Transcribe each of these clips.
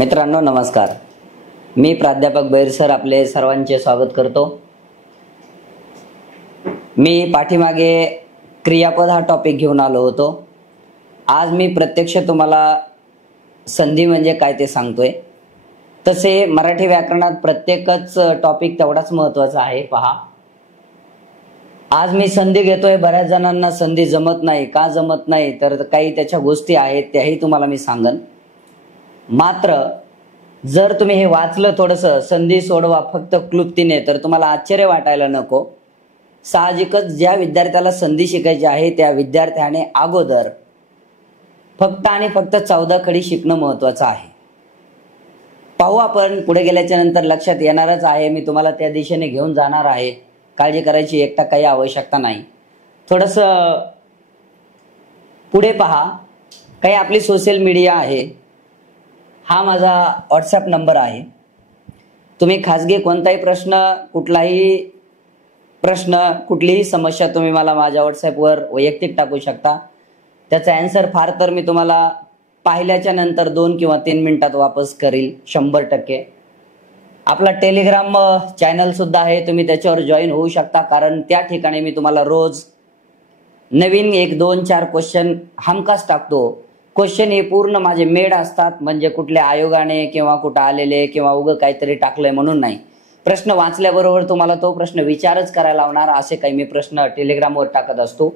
मित्रांनो नमस्कार. मी प्राध्यापक बैर सर आपले सर्वांचे स्वागत करतो. मी पाठीमागे क्रियापद हा टॉपिक घेऊन आलो होतो. आज मी प्रत्यक्ष तुम्हाला संधी म्हणजे काय ते सांगतोय. तसे मराठी व्याकरणात प्रत्येकच टॉपिक तेवढाच महत्त्वाचा आहे. पहा, आज मी संधी घेतोय. बऱ्याच जणांना संधी जमत नाही. का जमत नाही तर काही त्याच्या गोष्टी आहेत, त्याही तुम्हाला मी सांगन. मात्र जर तुम्ही हे वाचलं थोडंसं, संधी सोडवा फक्त क्लुप्तीने, तर तुम्हाला आश्चर्य वाटायला नको. साहजिकच ज्या विद्यार्थ्याला संधी शिकायची आहे त्या विद्यार्थ्याने अगोदर फक्त आणि फक्त 14 खडी शिकणं महत्वाचं आहे. पाहू आपण पुढे गेल्याच्या नंतर लक्षात येणारच आहे. मी तुम्हाला त्या दिशेने घेऊन जाणार आहे. काळजी करायची एकटा काही आवश्यकता नाही. थोडंसं पुढे पहा. काही आपली सोशल मीडिया आहे. हा माझा व्हॉट्सॲप नंबर आहे. तुम्ही खाजगी कोणताही प्रश्न कुठलीही समस्या तुम्ही मला माझ्या व्हॉट्सॲपवर वैयक्तिक टाकू शकता. त्याचा आन्सर फार तर मी तुम्हाला पाहिल्याच्या नंतर 2 किंवा 3 मिनिटात वापस करील 100%. आपला टेलिग्राम चॅनल सुद्धा आहे. तुम्ही त्याच्यावर जॉईन होऊ शकता, कारण त्या ठिकाणी मी तुम्हाला रोज नवीन 1, 2, 4 क्वेश्चन हमखास टाकतो. क्वेश्चन हे पूर्ण माझे मेड असतात, म्हणजे कुठल्या आयोगाने किंवा कुठं आलेले किंवा उगं काहीतरी टाकलंय म्हणून नाही. प्रश्न वाचल्याबरोबर तुम्हाला तो प्रश्न विचारच करायला लावणार असे काही मी प्रश्न टेलिग्रामवर टाकत असतो.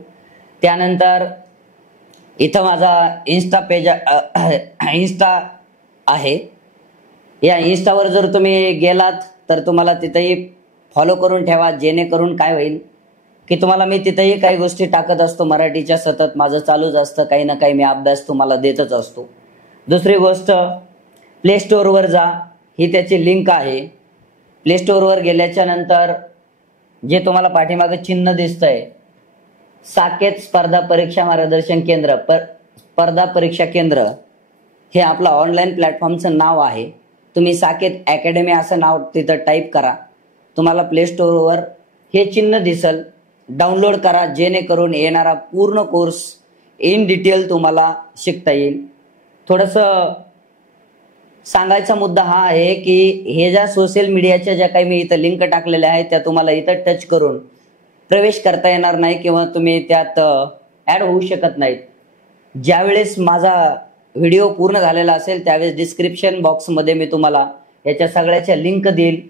त्यानंतर इथं माझा इन्स्टा आहे. या इन्स्टावर जर तुम्ही गेलात तर तुम्हाला तिथेही फॉलो करून ठेवा, जेणेकरून काय होईल की तुम्हाला मी तिथेही काही गोष्टी टाकत असतो. मराठीच्या सतत माझं चालूच असतं. काही ना काही मी अभ्यास तुम्हाला देतच असतो. दुसरी गोष्ट, प्ले स्टोअरवर जा. ही त्याची लिंक आहे. प्ले स्टोअरवर गेल्याच्या नंतर जे तुम्हाला पाठीमागे चिन्ह दिसतंय, साकेत स्पर्धा परीक्षा मार्गदर्शन केंद्र, स्पर्धा परीक्षा केंद्र, हे आपलं ऑनलाईन प्लॅटफॉर्मचं नाव आहे. तुम्ही साकेत अकॅडमी असं नाव तिथं टाईप करा. तुम्हाला प्ले स्टोअरवर हे चिन्ह दिसल. डाउनलोड करा, जेणेकरून येणारा पूर्ण कोर्स इन डिटेल तुम्हाला शिकता येईल. थोडंसं सांगायचा मुद्दा हा आहे की हे ज्या सोशल मीडियाच्या ज्या काही मी इथं लिंक टाकलेल्या आहेत त्या तुम्हाला इथं टच करून प्रवेश करता येणार नाही किंवा तुम्ही त्यात ॲड होऊ शकत नाहीत. ज्यावेळेस माझा व्हिडिओ पूर्ण झालेला असेल त्यावेळेस डिस्क्रिप्शन बॉक्समध्ये मी तुम्हाला याच्या सगळ्याच्या लिंक देईल.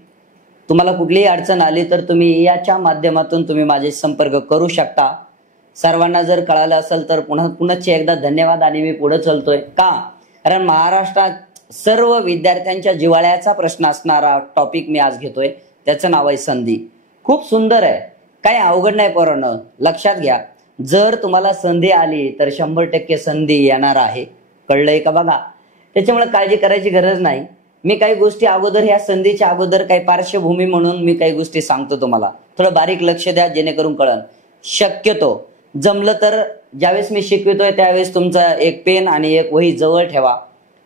तुम्हाला कुठलीही अडचण आली तर तुम्ही याच्या माध्यमातून तुम्ही माझे संपर्क करू शकता. सर्वांना जर कळालं असेल तर पुन्हा एकदा धन्यवाद. आणि मी पुढे चलतोय का, कारण महाराष्ट्रात सर्व विद्यार्थ्यांच्या जिव्हाळ्याचा प्रश्न असणारा टॉपिक मी आज घेतोय. त्याचं नाव आहे संधी. खूप सुंदर आहे, काही अवघड नाही पोरांनो. लक्षात घ्या, जर तुम्हाला संधी आली तर 100% संधी येणार आहे. कळलंय का बघा. त्याच्यामुळे काळजी करायची गरज नाही. मी काही गोष्टी अगोदर, ह्या संधीच्या अगोदर काही पार्श्वभूमी म्हणून मी काही गोष्टी सांगतो तुम्हाला. थोडं बारीक लक्ष द्या, जेणेकरून कळन. शक्यतो जमलं तर ज्यावेळेस मी शिकवतोय त्यावेळेस तुमचा एक पेन आणि एक वही जवळ ठेवा.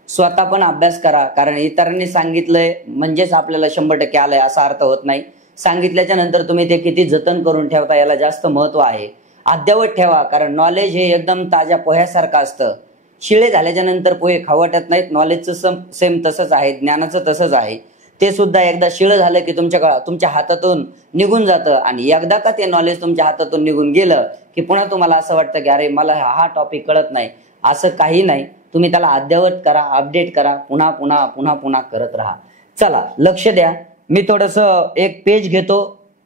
स्वतः पण अभ्यास करा, कारण इतरांनी सांगितलंय म्हणजेच आपल्याला 100% आलंय असा अर्थ होत नाही. सांगितल्याच्या नंतर तुम्ही ते किती जतन करून ठेवता याला जास्त महत्व आहे. अद्ययावत ठेवा, कारण नॉलेज हे एकदम ताज्या पोह्यासारखं असतं. शिळे झाल्याच्या नंतर पोहे खाऊ वाटत नाहीत. नॉलेजचं सेम तसंच आहे, ज्ञानाचं तसंच आहे. ते सुद्धा एकदा शिळं झालं की तुमच्या हातातून निघून जातं. आणि एकदा का ते नॉलेज तुमच्या हातातून निघून गेलं की पुन्हा तुम्हाला असं वाटतं की अरे मला हा टॉपिक कळत नाही. असं काही नाही. तुम्ही त्याला अद्ययावत करा, अपडेट करा, पुन्हा पुन्हा पुन्हा पुन्हा करत राहा. चला लक्ष द्या. मी थोडंसं एक पेज घेतो.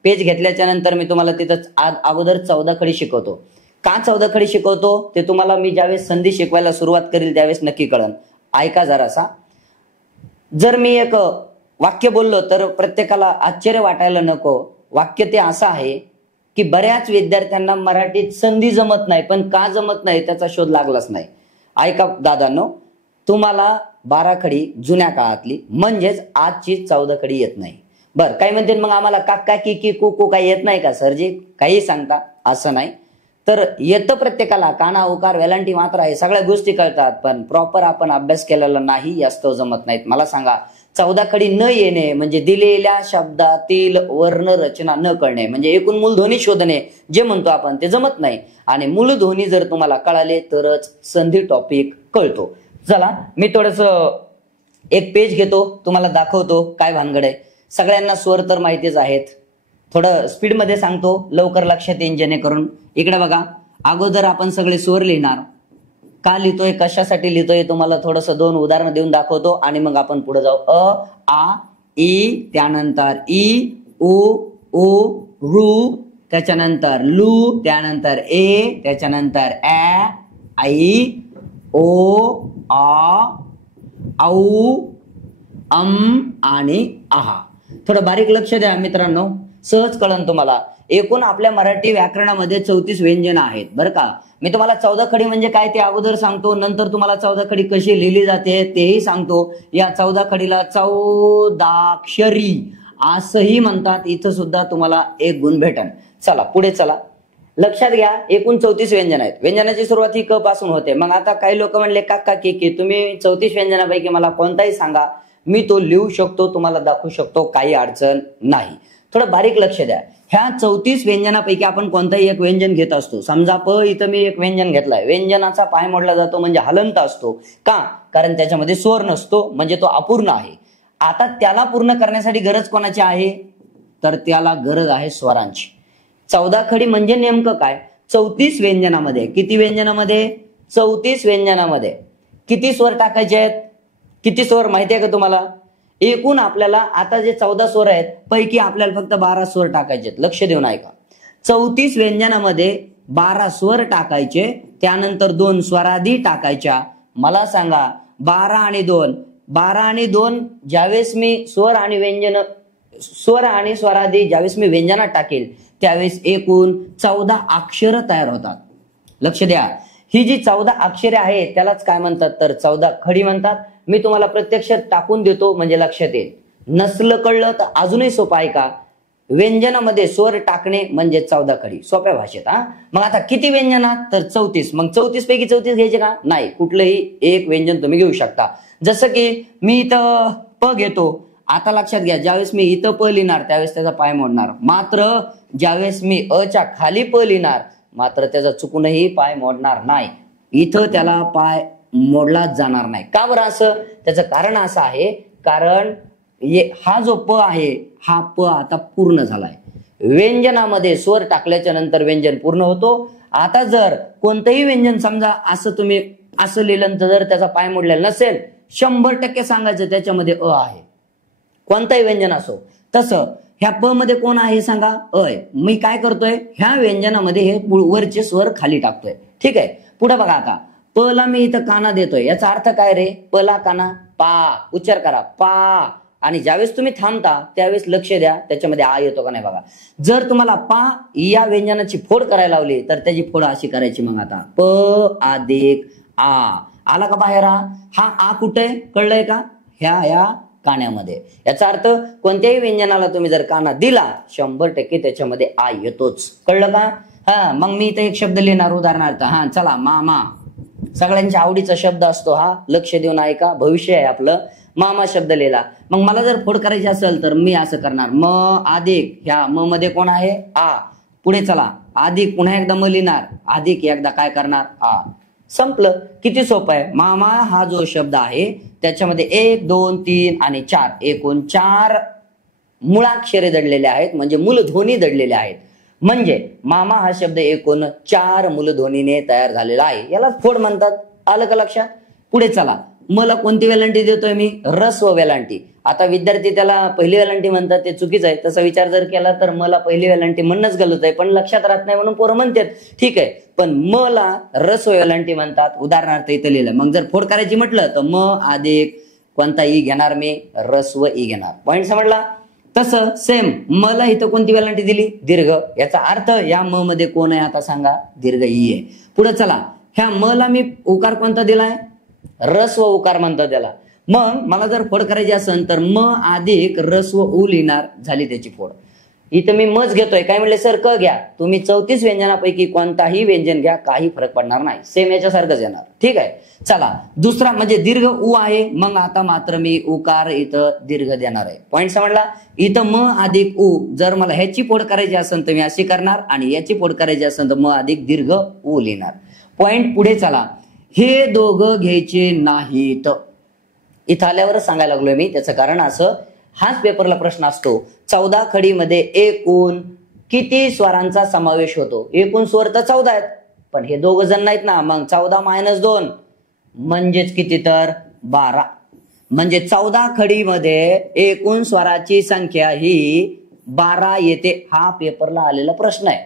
पेज घेतल्याच्या नंतर मी तुम्हाला तिथं अगोदर 14 खडी शिकवतो. का 14 खडी शिकवतो ते तुम्हाला मी ज्यावेळेस संधी शिकवायला सुरुवात करील त्यावेळेस नक्की कळन. ऐका जरासा. जर मी एक वाक्य बोललो तर प्रत्येकाला आश्चर्य वाटायला नको. वाक्य ते असं आहे की बऱ्याच विद्यार्थ्यांना मराठीत संधी जमत नाही, पण का जमत नाही त्याचा शोध लागलाच नाही. ऐका दादांनो, तुम्हाला 12 खडी जुन्या काळातली म्हणजेच आजची 14 खडी येत नाही. बरं, काही म्हणते मग आम्हाला काका की की कू काही येत नाही का सरजी, काही सांगता. असं नाही. तर येतं प्रत्येकाला. काना, उकार, वेलांटी, मात्रा हे सगळ्या गोष्टी कळतात, पण प्रॉपर आपण अभ्यास केलेला नाही, यास्तव जमत नाहीत. मला सांगा, 14 खडी न येणे म्हणजे दिलेल्या शब्दातील वर्ण रचना न कळणे, म्हणजे एकूण मूलध्वनी शोधणे जे म्हणतो आपण ते जमत नाही. आणि मूलध्वनी जर तुम्हाला कळाले तरच संधी टॉपिक कळतो. चला मी थोडंसं एक पेज घेतो, तुम्हाला दाखवतो काय भानगड आहे. सगळ्यांना स्वर तर माहितीच आहेत, थोडं स्पीड मध्ये सांगतो, लवकर लक्षात येईल जेणेकरून. इकडे बघा, अगोदर आपण सगळे स्वर लिहिणार. का लिहितोय, कशासाठी लिहितोय, तुम्हाला थोडंसं 2 उदाहरणं देऊन दाखवतो आणि मग आपण पुढे जाऊ. अ, आ, ई, त्यानंतर ई, उ, ऊ, रू, त्याच्यानंतर लू, त्यानंतर ए, त्याच्यानंतर ऍ, आई, ओ, आ, औ, आणि आहा. थोडं बारीक लक्ष द्या मित्रांनो, सहज कळन तुम्हाला. एकूण आपल्या मराठी व्याकरणामध्ये 34 व्यंजन आहेत बरं का. मी तुम्हाला 14 खडी म्हणजे काय ते अगोदर सांगतो, नंतर तुम्हाला 14 खडी कशी लिहिली जाते तेही सांगतो. या 14 खडीला 14 असंही म्हणतात. इथं सुद्धा तुम्हाला एक गुण भेटन. चला पुढे चला, लक्षात घ्या. एकूण 34 व्यंजन आहेत. व्यंजनाची सुरुवात ही क पासून होते. मग आता काही लोक म्हणले काका की तुम्ही 34 व्यंजनापैकी मला कोणताही सांगा, मी तो लिहू शकतो, तुम्हाला दाखवू शकतो, काही अडचण नाही. थोडं बारीक लक्ष द्या. ह्या 34 व्यंजनापैकी आपण कोणताही एक व्यंजन घेत असतो. समजा प, इथं मी एक व्यंजन घेतलाय. व्यंजनाचा पाय मोडला जातो म्हणजे हलंत असतो. का? कारण त्याच्यामध्ये स्वर नसतो, म्हणजे तो अपूर्ण आहे. आता त्याला पूर्ण करण्यासाठी गरज कोणाची आहे, तर त्याला गरज आहे स्वरांची. 14 खडी म्हणजे नेमकं काय, 34 व्यंजनामध्ये. किती व्यंजनामध्ये? 34 व्यंजनामध्ये किती स्वर टाकायचे आहेत? किती स्वर माहिती आहे का तुम्हाला? एकूण आपल्याला आता जे 14 स्वर आहेत पैकी आपल्याला फक्त 12 स्वर टाकायचे आहेत. लक्ष देऊन ऐका. 34 व्यंजनामध्ये 12 स्वर टाकायचे, त्यानंतर 2 स्वरादी टाकायच्या. मला सांगा, 12 आणि 2 ज्यावेळेस मी स्वर आणि स्वरादी ज्यावेळेस मी व्यंजनात टाकेल त्यावेळेस एकूण 14 अक्षर तयार होतात. लक्ष द्या, ही जी 14 अक्षरे आहेत त्यालाच काय म्हणतात, तर 14 खडी म्हणतात. मी तुम्हाला प्रत्यक्ष टाकून देतो म्हणजे लक्षात येईल. नसलं कळलं तर अजूनही सोपं आहे का, व्यंजनामध्ये स्वर टाकणे म्हणजे 14 खडी, सोप्या भाषेत. मग आता किती व्यंजनात, तर 34. मग 34 पैकी 34 घ्यायचे का? नाही, कुठलंही एक व्यंजन तुम्ही घेऊ शकता. जसं की मी इथं प घेतो. आता लक्षात घ्या, ज्यावेळेस मी इथं प लिहिणार त्यावेळेस त्याचा पाय मोडणार. मात्र ज्यावेळेस मी अच्या खाली प लिहिणार मात्र त्याचा चुकूनही पाय मोडणार नाही. इथं त्याला पाय मोडलाच जाणार नाही. का बरं असं? त्याचं कारण असं आहे, कारण हा जो प आहे हा प आता पूर्ण झालाय. व्यंजनामध्ये स्वर टाकल्याच्या नंतर व्यंजन पूर्ण होतो. आता जर कोणतंही व्यंजन समजा असं तुम्ही असं लिहिलं तर जर त्याचा पाय मोडलेला नसेल, 100% सांगायचं त्याच्यामध्ये अ आहे. कोणतंही व्यंजन असो. तसं ह्या प मध्ये कोण आहे सांगा, अय. मी काय करतोय, ह्या व्यंजनामध्ये हे वरचे स्वर खाली टाकतोय. ठीक आहे, पुढे बघा. आता प ला मी इथं काना देतोय, याचा अर्थ काय रे, प ला काना, पा. उच्चार करा, पा. आणि ज्यावेळेस तुम्ही थांबता त्यावेळेस लक्ष द्या त्याच्यामध्ये आ येतो का नाही बघा. जर तुम्हाला पा या व्यंजनाची फोड करायला लावली तर त्याची फोड अशी करायची. मग आता प अधिक आ आला का बाहेर? हा आ कुठे कळलंय का? ह्या काण्यामध्ये. याचा अर्थ कोणत्याही व्यंजनाला तुम्ही जर काना दिला 100% त्याच्यामध्ये आ येतोच. कळलं का? मग मी इथे एक शब्द लिहिणार उदाहरणार्थ. चला, मामा. सगळ्यांच्या आवडीचा शब्द असतो हा, लक्ष देऊन ऐका, भविष्य आहे आपलं. मामा शब्द लिहिला. मग मला जर फोड करायची असेल तर मी असं करणार, म अधिक, ह्या म मध्ये कोण आहे? आ. पुढे चला, अधिक, पुन्हा एकदा म लिहिणार, अधिक एकदा काय करणार? आ. संपलं. किती सोपं आहे. मामा हा जो शब्द आहे त्याच्यामध्ये 1, 2, 3 आणि 4 एकूण 4 मुळाक्षरे दडलेले आहेत, म्हणजे मूलध्वनी दडलेले आहेत. म्हणजे मामा हा शब्द एकूण 4 मूलध्वनीने तयार झालेला आहे. याला फोड म्हणतात. आलं का लक्षात? पुढे चला, मला कोणती वेलांटी देतोय मी? ह्रस्व वेलांटी. आता विद्यार्थी त्याला पहिली वेलांटी म्हणतात, ते चुकीचं आहे. तसा विचार जर केला तर मला पहिली वेलांटी म्हणणंच गलत आहे, पण लक्षात राहत नाही म्हणून पोरं म्हणतात. ठीक आहे, पण मला ह्रस्व वेलांटी म्हणतात. उदाहरणार्थ इथं लिहिलं. मग जर फोड करायची म्हटलं तर म अधिक कोणता ई घेणार मी? ह्रस्व ई घेणार. पॉईंट समजला? तसं सेम मला इथं कोणती वेलांटी दिली? दीर्घ. याचा अर्थ या म मध्ये कोण आहे आता सांगा? दीर्घ ई आहे. पुढे चला, ह्या म ला मी उकार कोणता दिलाय? ह्रस्व उकार म्हणतात त्याला. मग मला जर फोड करायची असेल तर म अधिक ह्रस्व उ लिहिणार, झाली त्याची फोड. इथं मी मच घेतोय. काय म्हणले सर? क घ्या. तुम्ही 34 व्यंजनापैकी कोणताही व्यंजन घ्या, काही फरक पडणार नाही, सेम याच्यासारखंच येणार. ठीक आहे, चला. दुसरा म्हणजे दीर्घ उ आहे. मग आता मात्र मी उकार इथं दीर्घ देणार आहे. पॉईंट समजला? इथं म अधिक उ, जर मला ह्याची फोड करायची असेल तर मी अशी करणार, आणि याची फोड करायची असेल तर म अधिक दीर्घ उ लिहिणार. पॉईंट पुढे चला. हे दोघं घ्यायचे नाहीत. इथं आल्यावरच सांगायला लागलोय मी. त्याचं कारण असं, हाच पेपरला प्रश्न असतो, 14 खडीमध्ये एकूण किती स्वरांचा समावेश होतो? एकूण स्वर तर 14 आहेत, पण हे दोघ जण नाहीत ना, मग 14 - 2 म्हणजेच किती? तर 12. म्हणजे 14 खडीमध्ये एकूण स्वराची संख्या ही 12 येते. हा पेपरला आलेला प्रश्न आहे.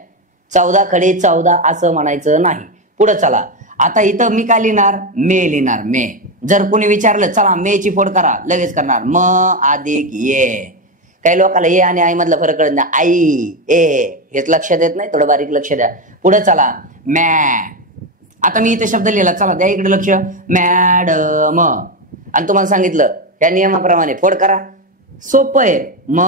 14 खडी 14 असं म्हणायचं नाही. पुढे चला. आता इथं मी काय लिहिणार? मे लिहिणार. मे. जर कोणी विचारलं चला मेची फोड करा, लगेच करणार म अधिक ये. काही लोकांना ए आणि आई मधला फरक कळत नाही. आई ए हेच लक्षात येत नाही, थोडं बारीक लक्ष द्या. पुढे चला. मॅ. आता मी इथे शब्द लिहिला, चला द्या इकडे लक्ष. मॅडम. आणि तुम्हाला सांगितलं या नियमाप्रमाणे फोड करा. सोपं आहे. म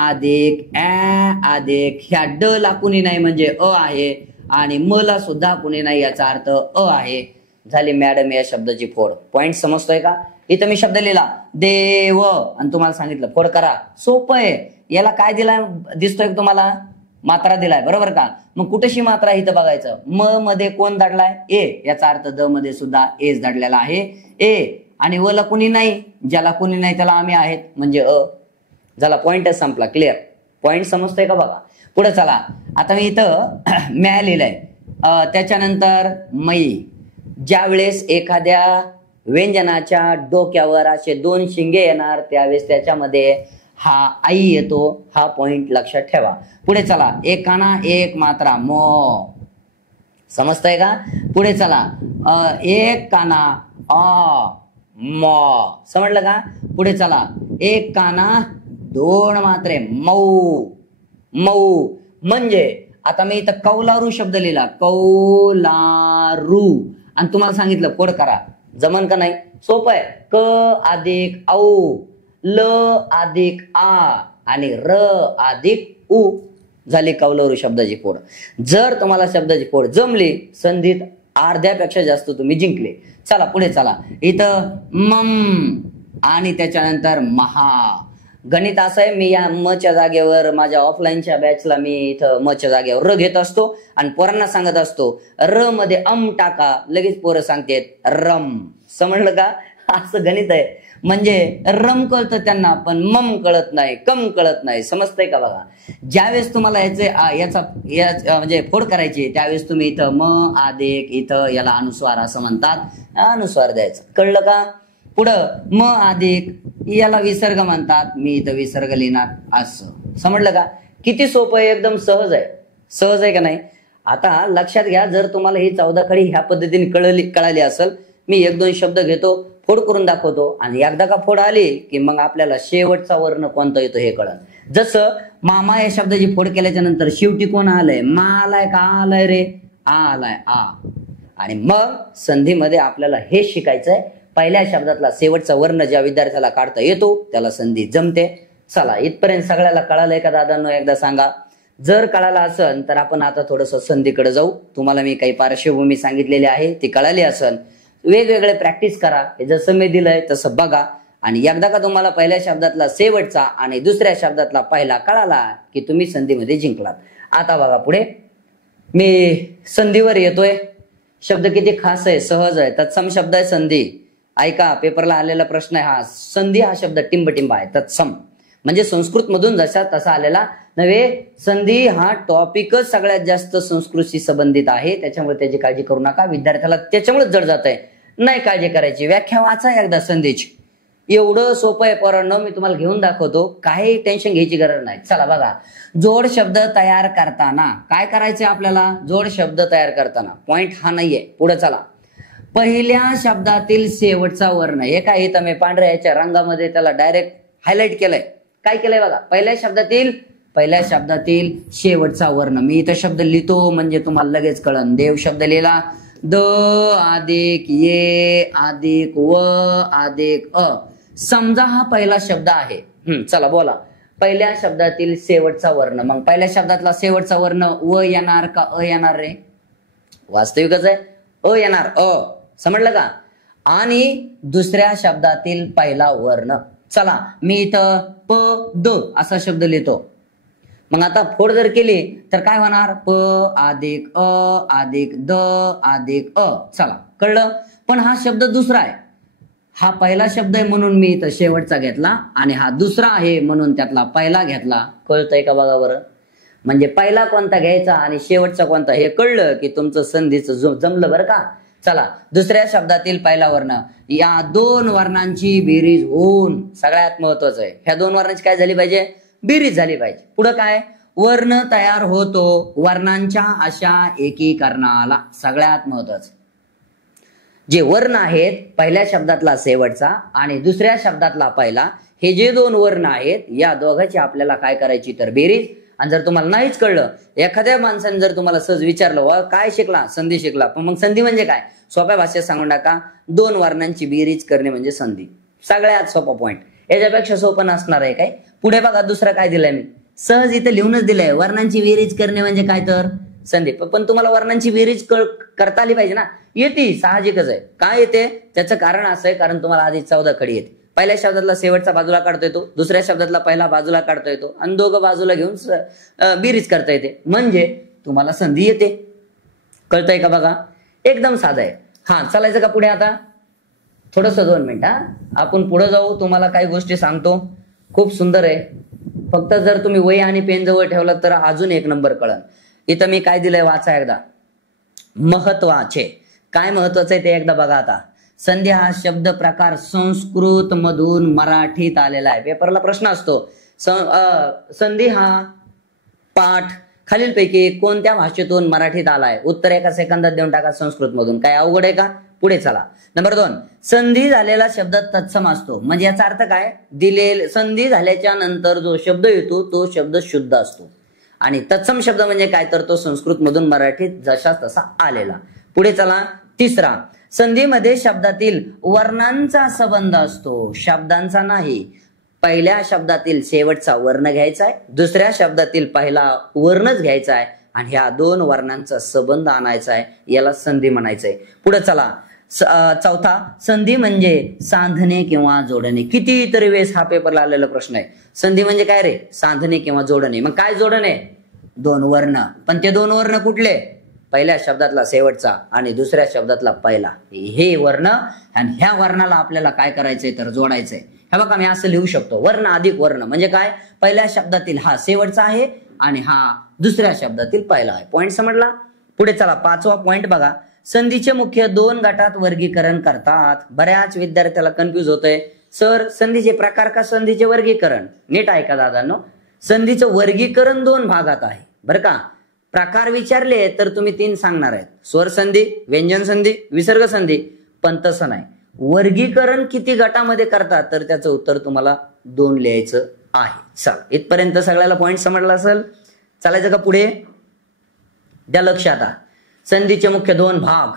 अधिक ऍ अधिक ह्या ड ला कुणी नाही म्हणजे अ आहे, आणि म ला सुद्धा कुणी नाही याचा अर्थ अ आहे. झाली मॅडम या शब्दाची फोड. पॉइंट समजतोय का? इथं मी शब्द लिहिला देव आणि तुम्हाला सांगितलं फोड करा. सोपं आहे. याला काय दिलाय दिसतोय तुम्हाला? मात्रा दिलाय, बरोबर का? मग कुठेशी मात्रा इथं बघायचं. म मध्ये कोण दाडलाय? ए. याचा अर्थ द मध्ये सुद्धा एच दाडलेला आहे. ए. आणि व ला कुणी नाही, ज्याला कुणी नाही त्याला आम्ही आहेत म्हणजे अ. झाला, पॉइंटच संपला. क्लिअर? पॉइंट समजतोय का बघा. पुढे चला. आता मी इथं मॅ लिहिलंय. त्याच्यानंतर मै. ज्या वेळेस एखाद्या व्यंजनाच्या डोक्यावर असे 2 शिंगे येणार त्यावेळेस त्याच्यामध्ये हा आई येतो. हा पॉइंट लक्षात ठेवा. पुढे चला. एक काना एक मात्रा मो. समजतंय का? पुढे चला. एक काना अ मॉ. समजलं का? पुढे चला. एक काना 2 मात्रे मऊ. मऊ. म्हणजे आता मी इथं कौलारू शब्द लिहिला. कौलारू. आणि तुम्हाला सांगितलं फोड करा. जमन का नाही? सोपं आहे. क अधिक औ, ल अधिक आ आणि र अधिक उ. झाली कौलारू शब्दाची फोड. जर तुम्हाला शब्दाची फोड जमली, संधीत अर्ध्यापेक्षा जास्त तुम्ही जिंकले. चला पुढे चला. इथं मम आणि त्याच्यानंतर महा. गणित असं आहे, मी या म च्या जागेवर माझ्या ऑफलाईनच्या बॅचला मी इथं म च्या जागेवर र घेत असतो आणि पोरांना सांगत असतो र मध्ये टाका, लगेच पोरं सांगतेत रम. समजलं का? असं गणित आहे. म्हणजे रम कळतं त्यांना, पण मम कळत नाही, कम कळत नाही. समजतंय का बघा? ज्यावेळेस तुम्हाला याचा म्हणजे फोड करायची त्यावेळेस तुम्ही इथं म अधिक इथं याला अनुस्वार असं म्हणतात, अनुस्वार द्यायचं. कळलं का? पुढं म अधिक याला विसर्ग म्हणतात, मी इथं विसर्ग लिहिणार असं. समजलं का? किती सोपं आहे, एकदम सहज आहे. सहज आहे का नाही? आता लक्षात घ्या, जर तुम्हाला ही 14 खडी ह्या पद्धतीने कळाली असेल, मी 1-2 शब्द घेतो, फोड करून दाखवतो आणि एकदा का फोड आली की मग आपल्याला शेवटचा वर्ण कोणता येतो हे कळलं. जसं मामा या शब्दाची फोड केल्याच्या नंतर शेवटी कोण आलंय? मा आलाय का आलाय रे? आ आलाय. आ. आणि मग संधीमध्ये आपल्याला हे शिकायचंय, पहिल्या शब्दातला शेवटचा वर्ण ज्या विद्यार्थ्याला काढता येतो त्याला संधी जमते. चला, इथपर्यंत सगळ्याला कळालंय का दादांनो? एकदा सांगा. जर कळालं असेल तर आपण आता थोडस संधीकडे जाऊ. तुम्हाला मी काही पार्श्वभूमी सांगितलेली आहे, ती कळाली असेल. वेगवेगळे प्रॅक्टिस करा. जसं मी दिलंय तसं बघा. आणि एकदा का तुम्हाला पहिल्या शब्दातला शेवटचा आणि दुसऱ्या शब्दातला पहिला कळाला की तुम्ही संधीमध्ये जिंकलात. आता बघा पुढे मी संधीवर येतोय. शब्द किती खास आहे, सहज आहे. तत्सम शब्द आहे संधी. ऐका, पेपरला आलेला प्रश्न आहे हा. संधी हा शब्द टिंबटिंब आहे. तत्सम म्हणजे संस्कृत मधून जसा तसा आलेला नव्हे. संधी हा टॉपिकच सगळ्यात जास्त संस्कृतशी संबंधित आहे, त्याच्यामुळे त्याची काळजी करू नका. विद्यार्थ्याला त्याच्यामुळे जड जात आहे, नाही काळजी करायची. व्याख्या वाचा एकदा संधीची. एवढं सोपं आहे पोरांनो, मी तुम्हाला घेऊन दाखवतो, काही टेन्शन घ्यायची गरज नाही. चला बघा. जोड शब्द तयार करताना काय करायचंय आपल्याला? जोड शब्द तयार करताना पॉइंट हा नाहीये. पुढे चला. पहिल्या शब्दातील शेवटचा वर्ण. हे काय इथं मी पांढऱ्या याच्या रंगामध्ये त्याला डायरेक्ट हायलाइट केलंय. काय केलंय बघा? पहिल्या शब्दातील शेवटचा वर्ण. मी इथं शब्द लिहितो म्हणजे तुम्हाला लगेच कळन. देव शब्द लिहिला. द अधिक ये अधिक व अधिक अ. समजा हा पहिला शब्द आहे. चला बोला. पहिल्या शब्दातील शेवटचा वर्ण. मग पहिल्या शब्दातला शेवटचा वर्ण व येणार का अ येणार रे? वास्तविकच आहे, अ येणार. अ. समजलं का? आणि दुसऱ्या शब्दातील पहिला वर्ण. चला, मी इथं प द असा शब्द लिहितो. मग आता फोड जर केली तर काय होणार? प अधिक अ अधिक द अधिक अ. चला, कळलं? पण हा शब्द दुसरा आहे. हा पहिला शब्द आहे म्हणून मी इथं शेवटचा घेतला आणि हा दुसरा आहे म्हणून त्यातला पहिला घेतला. कळतंय का बघा बरं? म्हणजे पहिला कोणता घ्यायचा आणि शेवटचा कोणता हे कळलं की तुमचं संधीचं जमलं बरं का. चला, दुसऱ्या शब्दातील पहिला वर्ण, या दोन वर्णांची बेरीज होऊन, सगळ्यात महत्वाचं आहे, ह्या दोन वर्णांची काय झाली पाहिजे? बेरीज झाली पाहिजे. पुढं काय? वर्ण तयार होतो वर्णांच्या अशा एकीकरणाला. सगळ्यात महत्वाचं, जे वर्ण आहेत, पहिल्या शब्दातला शेवटचा आणि दुसऱ्या शब्दातला पहिला, हे जे दोन वर्ण आहेत, या दोघांची आपल्याला काय करायची तर बेरीज. आणि जर तुम्हाला नाहीच कळलं, एखाद्या माणसाने जर तुम्हाला सहज विचारलं काय शिकला? संधी शिकला. पण मग संधी म्हणजे काय? सोप्या भाषेत सांगून टाका, दोन वर्णांची बेरीज करणे म्हणजे संधी. सगळ्यात सोपा पॉइंट. याच्यापेक्षा सोपं नसणार आहे काय? पुढे बघा दुसरं काय दिलंय मी, सहज इथं लिहूनच दिलंय, वर्णांची बेरीज करणे म्हणजे काय तर संधी. पण तुम्हाला वर्णांची बेरीज करता आली पाहिजे ना. येते, साहजिकच आहे. काय येते त्याचं कारण असं आहे, कारण तुम्हाला आधी 14 खडी येते. पहिल्या शब्दातला शेवटचा बाजूला काढता येतो, दुसऱ्या शब्दातला पहिला बाजूला काढता येतो आणि दोघं बाजूला घेऊन बेरीज करता येते, म्हणजे तुम्हाला संधी येते. कळतंय का बघा? एकदम साधं आहे. हा, चालायचं का पुढे? आता थोडस 2 मिनिट, आपण पुढे जाऊ. तुम्हाला काही गोष्टी सांगतो, खूप सुंदर आहे. फक्त जर तुम्ही वही आणि पेन जवळ ठेवलं तर अजून एक नंबर कळन. इथं मी काय दिलंय वाचा एकदा. महत्वाचे, काय महत्वाचं आहे ते एकदा बघा. आता संधी हा शब्द प्रकार संस्कृत मधून मराठीत आलेला आहे. पेपरला प्रश्न असतो, संधी हा पाठ खालीलपैकी कोणत्या भाषेतून मराठीत आलाय? उत्तर एका सेकंदात देऊन टाका. संस्कृत मधून. काय अवघड आहे का? पुढे चला. नंबर 2, संधी झालेला शब्द तत्सम असतो. म्हणजे याचा अर्थ काय? संधी झाल्याच्या नंतर जो शब्द येतो तो शब्द शुद्ध असतो. आणि तत्सम शब्द म्हणजे काय? तर तो संस्कृत मधून मराठीत जसा तसा आलेला. पुढे चला. तिसरा, संधीमध्ये शब्दातील वर्णांचा संबंध असतो, शब्दांचा नाही. पहिल्या शब्दातील शेवटचा वर्ण घ्यायचा आहे, दुसऱ्या शब्दातील पहिला वर्णच घ्यायचा आहे आणि ह्या दोन वर्णांचा संबंध आणायचा आहे. याला संधी म्हणायचंय. पुढे चला. चौथा, संधी म्हणजे सांधणे किंवा जोडणे. कितीतरी वेळेस हा पेपरला आलेला प्रश्न आहे. संधी म्हणजे काय रे? सांधणे किंवा जोडणे. मग काय जोडणे? दोन वर्ण. पण ते दोन वर्ण कुठले? पहिल्या शब्दातला शेवटचा आणि दुसऱ्या शब्दातला पहिला, हे वर्ण. आणि ह्या वर्णाला आपल्याला काय करायचंय तर जोडायचंय. हे बघा, मी असं लिहू शकतो, वर्ण अधिक वर्ण म्हणजे काय? पहिल्या शब्दातील हा शेवटचा आहे आणि हा दुसऱ्या शब्दातील पहिला आहे. पॉइंट समजला? पुढे चला. 5वा पॉइंट बघा. संधीचे मुख्य 2 गटात वर्गीकरण करतात. बऱ्याच विद्यार्थ्याला कन्फ्युज होतंय, सर संधीचे प्रकार का संधीचे वर्गीकरण? नीट ऐका दादांनो, संधीचं वर्गीकरण 2 भागात आहे बरं का. प्रकार विचारले तर तुम्ही 3 सांगणार आहेत, स्वर संधी, व्यंजन संधी, विसर्ग संधी. पण तसं नाही. वर्गीकरण किती गटामध्ये करतात तर त्याचं उत्तर तुम्हाला 2 लिहायचं आहे. चल, इथपर्यंत सगळ्याला पॉइंट समजला असेल. चालायचं का पुढे? द्या लक्ष. आता संधीचे मुख्य 2 भाग.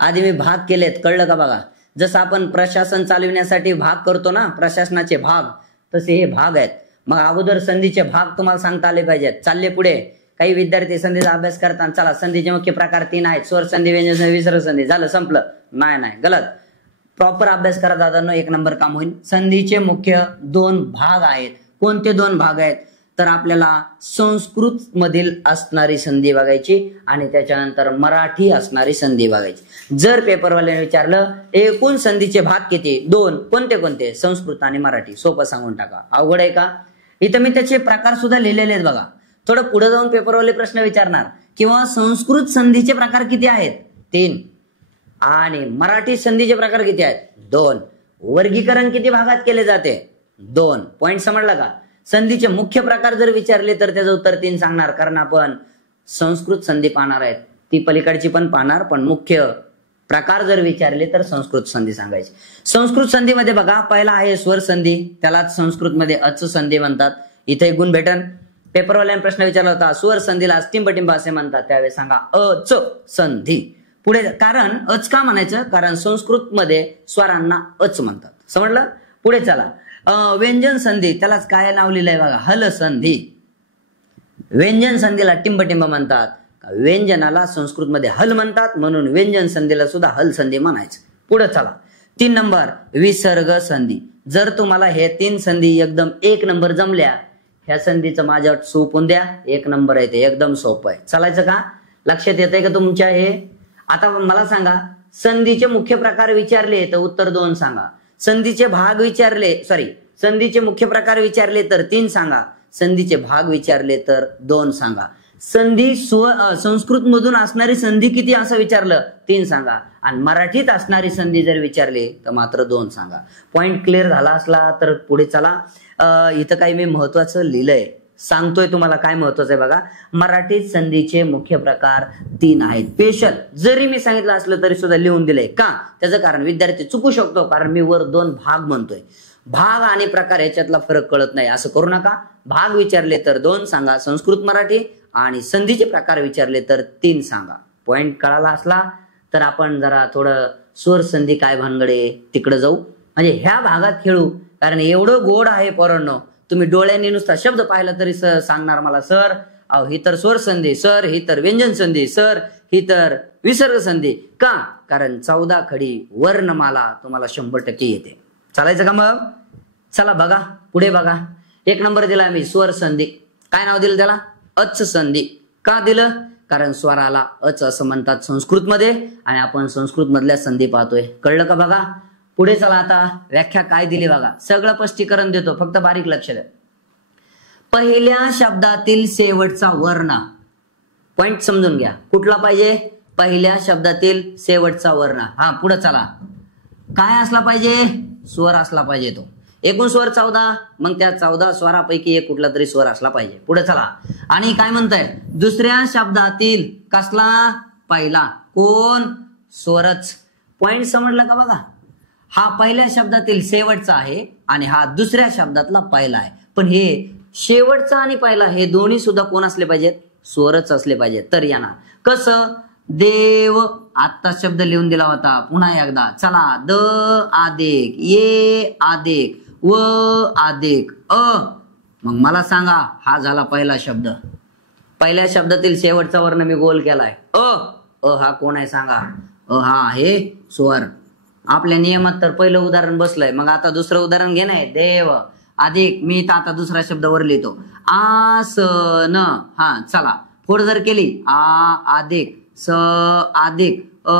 आधी मी भाग केलेत, कळलं का बघा. जसं आपण प्रशासन चालविण्यासाठी भाग करतो ना, प्रशासनाचे भाग, तसे हे भाग आहेत. मग अगोदर संधीचे भाग तुम्हाला सांगता आले पाहिजेत. चालले पुढे. काही विद्यार्थी संधीचा अभ्यास करतात. चला, संधीचे मुख्य प्रकार 3 आहेत, स्वर संधी, व्यंजन संधी, विसर्ग संधी. झालं, संपलं? नाही, गलत. प्रॉपर अभ्यास करा दादांनो, 1 नंबर काम होईल. संधीचे मुख्य 2 भाग आहेत. कोणते 2 भाग आहेत तर आपल्याला संस्कृत मधील असणारी संधी बघायची आणि त्याच्यानंतर मराठी असणारी संधी बघायची. जर पेपरवाल्याने विचारलं एकूण संधीचे भाग किती? 2. कोणते कोणते? संस्कृत आणि मराठी. सोपं सांगून टाका. अवघड आहे का? इथं मी त्याचे प्रकार सुद्धा लिहिलेले आहेत बघा. थोडं पुढे जाऊन पेपरवाले प्रश्न विचारणार, किंवा संस्कृत संधीचे प्रकार किती आहेत? 3. आणि मराठी संधीचे प्रकार किती आहेत? 2. वर्गीकरण किती भागात केले जाते? 2. पॉइंट समजला का? संधीचे मुख्य प्रकार जर विचारले तर त्याचं उत्तर 3 सांगणार, कारण आपण संस्कृत संधी पाहणार आहेत. ती पलीकडची पण पाहणार, पण मुख्य प्रकार जर विचारले तर संस्कृत संधी सांगायची. संस्कृत संधीमध्ये बघा, पहिला आहे स्वर संधी, त्यालाच संस्कृतमध्ये अच संधी म्हणतात. इथे गुण भेटन. पेपरवाल्याने प्रश्न विचारला होता, स्वर संधीला टिंबटिंब असे म्हणतात, त्यावेळेस सांगा अच संधी. पुढे, कारण अच का म्हणायचं? कारण संस्कृत मध्ये स्वरांना अच म्हणतात. समजलं? पुढे चला. व्यंजन संधी, त्यालाच काय नाव लिहिलंय बघा, हल संधी. व्यंजन संधीला टिंबटिंब म्हणतात. व्यंजनाला संस्कृतमध्ये हल म्हणतात, म्हणून व्यंजन संधीला सुद्धा हल संधी म्हणायचं. पुढे चला. 3 नंबर विसर्ग संधी. जर तुम्हाला हे 3 संधी एकदम 1 नंबर जमल्या, ह्या संधीचं माझ्यावर सोपून द्या. 1 नंबर आहे ते, एकदम सोपं आहे. चालायचं का? लक्षात येतंय का तुमच्या हे? आता मला सांगा, संधीचे मुख्य प्रकार विचारले तर उत्तर 2 सांगा. संधीचे भाग विचारले, सॉरी संधीचे मुख्य प्रकार विचारले तर 3 सांगा. संधीचे भाग विचारले तर 2 सांगा. संधी संस्कृत मधून असणारी संधी किती असं विचारलं 3 सांगा. आणि मराठीत असणारी संधी जर विचारली तर मात्र 2 सांगा. पॉइंट क्लिअर झाला असला तर पुढे चला. इथं काही मी महत्वाचं लिहिलंय, सांगतोय तुम्हाला काय महत्वाचं आहे बघा. मराठीत संधीचे मुख्य प्रकार 3 आहेत. स्पेशल जरी मी सांगितलं असलं तरी सुद्धा लिहून दिलंय. का? त्याचं कारण विद्यार्थी चुकू शकतो, कारण मी वर 2 भाग म्हणतोय. भाग आणि प्रकार याच्यातला फरक कळत नाही असं करू नका. भाग विचारले तर 2 सांगा संस्कृत मराठी, आणि संधीचे प्रकार विचारले तर 3 सांगा. पॉइंट कळाला असला तर आपण जरा थोडं स्वर संधी काय भानगडे तिकडे जाऊ, म्हणजे ह्या भागात खेळू. कारण एवढं गोड आहे पोरांनो, तुम्ही डोळ्यांनी नुसता शब्द पाहिला तरी सांगणार मला सर अहो ही तर स्वर संधी, सर ही तर व्यंजन संधी, सर ही तर विसर्ग संधी. का? कारण 14 खडी वर्णमाला तुम्हाला 100% येते. चालायचं का मग? चला बघा पुढे बघा. 1 नंबर दिला मी स्वर संधी. काय नाव दिलं त्याला? अच संधी. का दिलं? कारण स्वराला अच असं म्हणतात संस्कृत मध्ये, आणि आपण संस्कृत मधल्या संधी पाहतोय. कळलं का? बघा पुढे चला. आता व्याख्या काय दिली बघा, सगळं स्पष्टीकरण देतो, फक्त बारीक लक्ष द्या. पहिल्या शब्दातील शेवटचा वर्ण, पॉइंट समजून घ्या. कुठला पाहिजे? पहिल्या शब्दातील शेवटचा वर्ण. हा पुढे चला. काय असला पाहिजे? स्वर असला पाहिजे. तो एकूण स्वर 14, मग त्या 14 स्वरापैकी एक कुठला तरी स्वर असला पाहिजे. पुढे चला. आणि काय म्हणताय? दुसऱ्या शब्दातील कसला? पहिला. कोण? स्वरच. पॉइंट समजला का? बघा हा पहिल्या शब्दातील शेवटचा आहे आणि हा दुसऱ्या शब्दातला पहिला आहे. पण हे शेवटचा आणि पहिला हे दोन्ही सुद्धा कोण असले पाहिजेत? स्वरच असले पाहिजेत. तर येणार कसं? देव, आता शब्द लिहून दिला होता, पुन्हा एकदा चला. द आदेक, ये आदेक, व आदेक, अ. मग मला सांगा, हा झाला पहिला शब्द. पहिल्या शब्दातील शेवटचा वर्ण मी गोल केलाय. अ हा कोण आहे सांगा? अ हा आहे स्वर. आपल्या नियमात तर पहिलं उदाहरण बसलंय. मग आता दुसरं उदाहरण घे नाही. देव अधिक, मी तर आता दुसरा शब्द वर लिहितो. आसन. हा चला फोड जर केली, आ अधिक, स अधिक, अ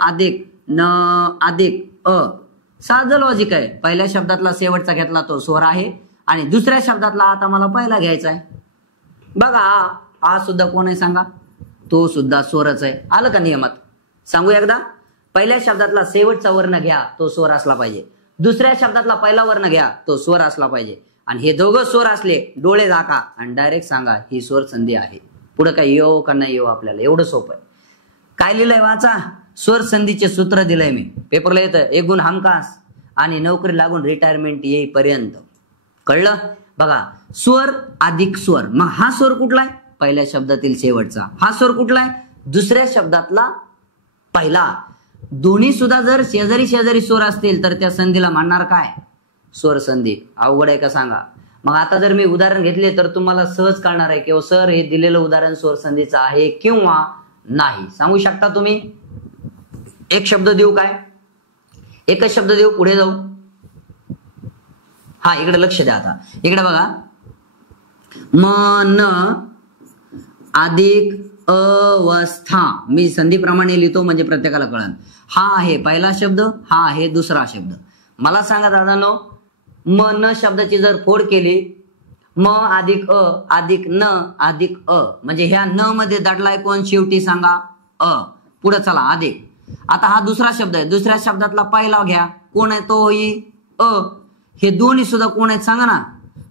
अधिक, न अधिक, अ. साधं लॉजिक आहे. पहिल्या शब्दातला शेवटचा घेतला तो स्वर आहे, आणि दुसऱ्या शब्दातला आता मला पहिला घ्यायचा आहे. बघा आ सुद्धा कोण आहे सांगा? तो सुद्धा स्वरच आहे. आलं का नियमात? सांगू एकदा. पहिल्या शब्दातला शेवटचा वर्ण घ्या, तो स्वर असला पाहिजे. दुसऱ्या शब्दातला पहिला वर्ण घ्या, तो स्वर असला पाहिजे. आणि हे दोघं स्वर असले, डोळे झाका आणि डायरेक्ट सांगा ही स्वर संधी आहे. पुढे काय येऊ का नाही येऊ आपल्याला, एवढं सोपं आहे. काय लिहिलंय वाचा. स्वर संधीचे सूत्र दिलंय मी. पेपरला येतं. 1 गुण हमखास आणि नोकरी लागून रिटायरमेंट येईपर्यंत. कळलं? बघा स्वर अधिक स्वर. मग हा स्वर कुठला आहे? पहिल्या शब्दातील शेवटचा. हा स्वर कुठला आहे? दुसऱ्या शब्दातला पहिला. दोन्ही सुद्धा जर शेजारी शेजारी स्वर असतील तर त्या संधीला म्हणणार काय? स्वर संधी. अवघड आहे का सांगा? मग आता जर मी उदाहरण घेतले तर तुम्हाला सहज कळणार आहे की सर हे दिलेलं उदाहरण स्वर संधीचं आहे किंवा नाही. सांगू शकता तुम्ही? एक शब्द देऊ काय? एकच शब्द देऊ, पुढे जाऊ. हा इकडे लक्ष द्या. आता इकडे बघा. मन अधिक अवस्था. मी संधीप्रमाणे लिहितो म्हणजे प्रत्येकाला कळन. हा आहे पहिला शब्द, हा आहे दुसरा शब्द. मला सांगा दादांनो, मन शब्दाची जर फोड केली, म अधिक अ अधिक न अधिक अ, म्हणजे ह्या न मध्ये दडलाय कोण शेवटी सांगा? अ. पुढे चला अधिक. आता हा दुसरा शब्द आहे. दुसऱ्या शब्दातला पहिला घ्या, कोण आहे तो? अ. हे दोन्ही सुद्धा कोण आहेत सांगा ना?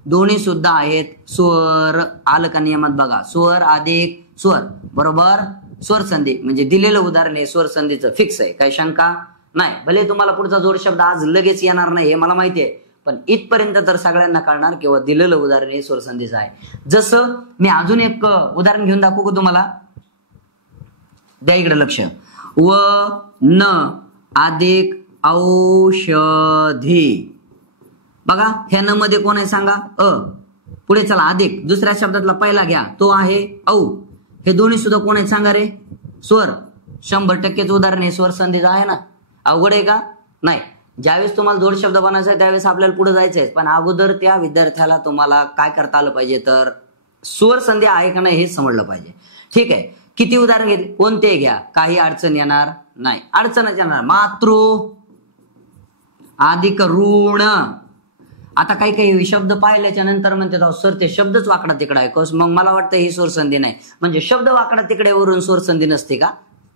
दोन्ही सुद्धा आहेत स्वर. आलं का नियमात? बघा स्वर अधिक स्वर बरोबर स्वर संधी. म्हणजे दिलेलं उदाहरण आहे स्वर संधीचं, फिक्स आहे. काही शंका नाही. भले तुम्हाला पुढचा जोड शब्द आज लगेच येणार नाही हे मला माहिती आहे, पण इथपर्यंत तर सगळ्यांना कळणार किंवा दिलेलं उदाहरण हे स्वर संधीचं आहे. जसं मी अजून एक उदाहरण घेऊन दाखवू का तुम्हाला? द्या इकडे लक्ष. व न अधिक औषधी. बघा ह्या न मध्ये कोण आहे सांगा? अ. पुढे चला अधिक. दुसऱ्या शब्दातला पहिला घ्या, तो आहे औ. हे दोन्ही सुद्धा कोण आहेत सांगा रे? स्वर. 100% उदाहरण हे स्वर संधीचं आहे ना? अवघड आहे का? नाही. ज्यावेळेस तुम्हाला जोड शब्द बनायचा आहे त्यावेळेस आपल्याला पुढे जायचंय, पण अगोदर त्या विद्यार्थ्याला तुम्हाला काय करता आलं पाहिजे? तर स्वर संधी आहे का नाही हे समजलं पाहिजे. ठीक आहे. किती उदाहरण घेतले? कोणते घ्या, काही अडचण येणार नाही. अडचणच येणार. मातृ अधिक ऋण. आता काही काही शब्द पाहिल्याच्या नंतर म्हणते सर ते शब्दच वाकडा तिकडा आहे, मग मला वाटतं ही स्वर संधी नाही. म्हणजे शब्द वाकडा तिकडेवरून स्वर संधी नसते का?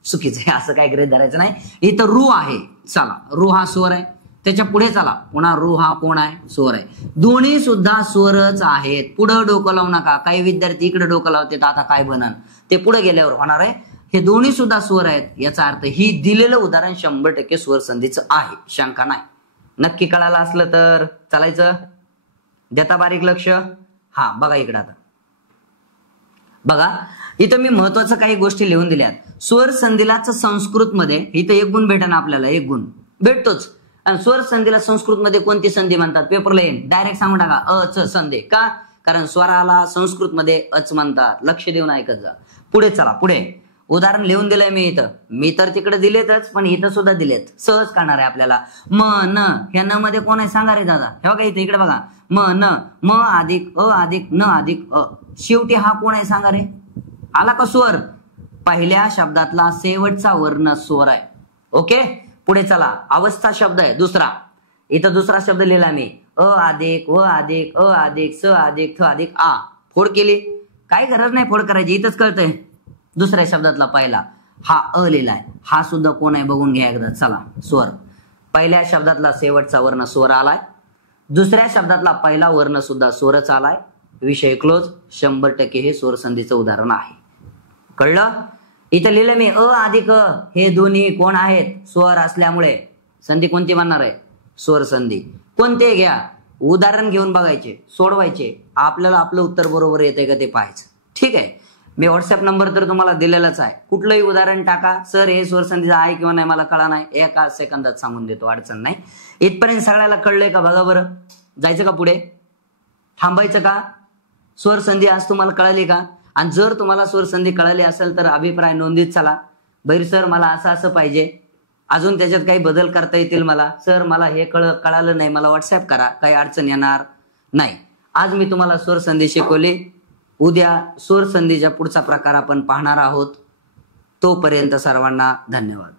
चुकीचं आहे, असं काय गृहीत धरायचं नाही. इथं रू आहे, चला रू हा स्वर आहे. त्याच्या पुढे चला पुन्हा रू हा कोण आहे? स्वर आहे. दोन्ही सुद्धा स्वरच आहेत. पुढं डोकं लावू नका. काही विद्यार्थी इकडे डोकं लावतात, आता काय बनन ते पुढे गेल्यावर होणार आहे. हे दोन्ही सुद्धा स्वर आहेत. याचा अर्थ ही दिलेलं उदाहरण 100% स्वर संधीचं आहे, शंका नाही. नक्की कळालं असलं तर चालायचं. देता बारीक लक्ष. हा बघा इकडे, आता बघा इथं मी महत्वाचं काही गोष्टी लिहून दिल्यात. स्वर संधीलाच संस्कृत मध्ये इथं 1 गुण भेटन आपल्याला, 1 गुण भेटतोच. आणि स्वर संधीला संस्कृत मध्ये कोणती संधी म्हणतात? पेपरला येईन डायरेक्ट सांगून टाका, अच संधी. का? कारण स्वराला संस्कृत मध्ये अच म्हणतात. लक्ष देऊन ऐकत जा. पुढे चला, पुढे उदाहरण लिहून दिलंय मी इथं. मी तर तिकडे दिलेतच, पण इथं सुद्धा दिलेत. सहज करणार आहे आपल्याला. म न, ह्या न मध्ये कोण आहे सांगा रे दादा? हे बघा इथे, इकडे बघा. म न, म अधिक अ अधिक न अधिक अ. शेवटी हा कोण आहे सांगा रे? आला का स्वर? पहिल्या शब्दातला शेवटचा वर्ण स्वर आहे. ओके, पुढे चला. अवस्था शब्द आहे दुसरा. इथं दुसरा शब्द लिहिला मी, अ अधिक व अधिक अ अधिक स अधिक थ अधिक आ. फोड केली, काही गरज नाही फोड करायची, इथंच कळतंय. दुसऱ्या शब्दातला पहिला हा अ लिहिलाय. हा सुद्धा कोण आहे बघून घ्या एकदा. चला, स्वर. पहिल्या शब्दातला शेवटचा वर्ण स्वर आलाय. दुसऱ्या शब्दातला पहिला वर्ण सुद्धा स्वरच आलाय. विषय क्लोज. 100% हे स्वर संधीचं उदाहरण आहे. कळलं? इथं लिहिलं मी अ अधिक अ. हे दोन्ही कोण आहेत? स्वर असल्यामुळे संधी कोणती म्हणणार आहे? स्वर संधी. कोणते घ्या, उदाहरण घेऊन बघायचे, सोडवायचे. आपल्याला आपलं उत्तर बरोबर येते का ते पाहायचं. ठीक आहे. मी व्हॉट्सअप नंबर तर तुम्हाला दिलेलाच आहे. कुठलंही उदाहरण टाका. सर हे स्वर संधीचं आहे किंवा नाही मला कळा नाही, 1 सेकंदात सांगून देतो, अडचण नाही. इथपर्यंत सगळ्याला कळलंय का? बघा बरं. जायचं का पुढे? थांबायचं का? स्वर संधी आज तुम्हाला कळाली का? आणि जर तुम्हाला स्वर संधी कळाली असेल तर अभिप्राय नोंदीत चला. बैर सर मला असं असं पाहिजे, अजून त्याच्यात काही बदल करता येतील मला. सर मला हे कळालं नाही, मला व्हॉट्सअप करा, काही अडचण येणार नाही. आज मी तुम्हाला स्वर संधी शिकवली. उद्या स्वर संधीच्या पुढचा प्रकार आपण पाहणार आहोत. तोपर्यंत सर्वांना धन्यवाद.